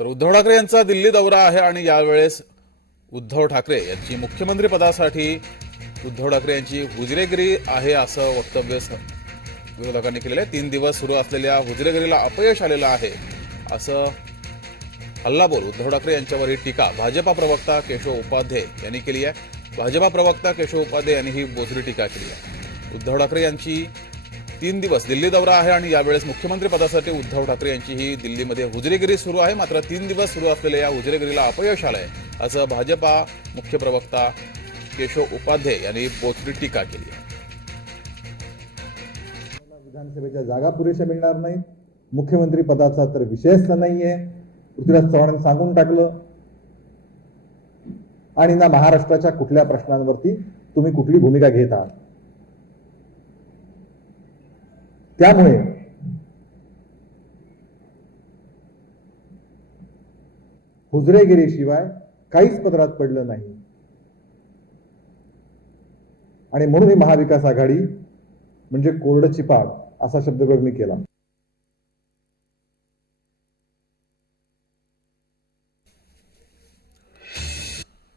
तर उद्धव ठाकरे यांचा दिल्ली दौरा आहे आणि यावेळेस उद्धव ठाकरे यांची मुख्यमंत्री पदासाठी उद्धव ठाकरे यांची हुजरेगिरी आहे असं वक्तव्य विरोधकांनी केलेलं आहे. तीन दिवस सुरू असलेल्या हुजरेगिरीला अपयश आलेलं आहे असं हल्लाबोल उद्धव ठाकरे यांच्यावर ही टीका भाजपा प्रवक्ता केशव उपाध्ये यांनी केली आहे. भाजपा प्रवक्ता केशव उपाध्ये यांनी ही बोचरी टीका केली आहे. उद्धव ठाकरे यांची तीन दिवस दिल्ली दौरा आहे आणि यावेळेस मुख्यमंत्री पदासाठी उद्धव ठाकरे यांची ही दिल्लीमध्ये हुजरेगिरी सुरू आहे. मात्र तीन दिवस सुरू असलेल्या या हुजरेगिरीला अपयश आलंय असं भाजपा मुख्य प्रवक्ता केशव उपाध्ये यांनी बोचरी टीका केली आहे. विधानसभेच्या जागा पुरेशा मिळणार नाही मुख्यमंत्री पदाचा तर विषयच नाहीये. पृथ्वीराज चव्हाण सांगून टाकलं. आणि ना महाराष्ट्राच्या कुठल्या प्रश्नांवरती तुम्ही कुठली भूमिका घेत? आहात त्यामुळे हुजरेगिरीशिवाय काहीच पदरात पडलं नाही. आणि म्हणून ही महाविकास आघाडी म्हणजे कोरडं चिपाड असा शब्दप्रयोग मी केला.